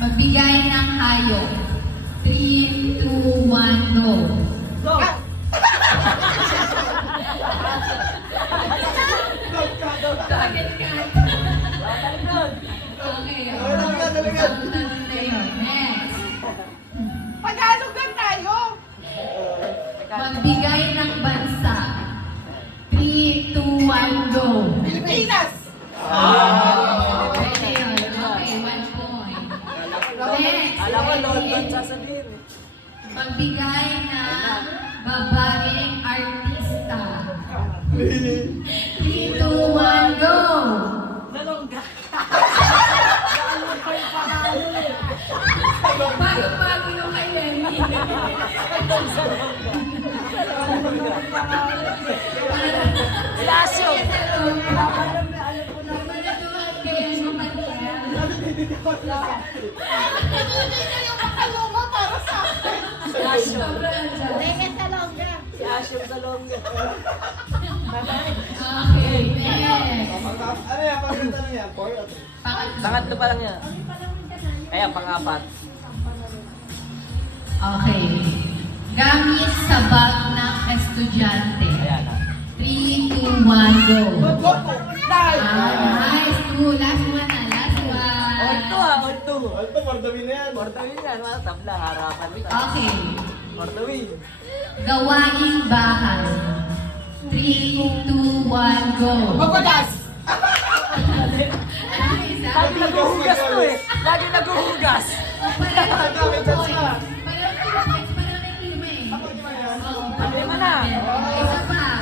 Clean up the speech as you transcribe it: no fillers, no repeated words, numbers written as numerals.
Magbigay ng hayop. 3, 2, 1, go. Go! Target ka. Talikod! Okay. Talikod. Tanong na yun. Next. Pag-alugan tayo. Magbigay ng bansa. 3, 2, 1, go. Pilipinas. Pwede yun. Okay, 1 point. Next. Alam ko, London sasabihin. Magbigay ng babaeng artista. 3, 2, 1, go! Nalongga. Bago-bago yung kay Lenny. Lasyo. Manatuhan kayo sa Maria. Hindi na yung makaluma para sa akin. Lasyo. Sobrang dyan. Si Asyo sa longga. Okay, next. Ano yan? Pagkanta na yan? 4 or 3? Pangatlo pa lang yan. Kaya pang-apat. Okay. Gamit sa bag ng estudyante. Ayan na. 3, 2, 1, go. Go po. Live. Nice. Two. Last one na. Last one. Orto ah, orto. Alto, Mardawin na yan. Orto yun yan, mga tabla, harapan kita. Okay. Orto yun. Gawaing bahay. 3, 2, 1, go. Magwagas. Ano isa? Lagi naguhugas to eh. Lagi naguhugas. O pala,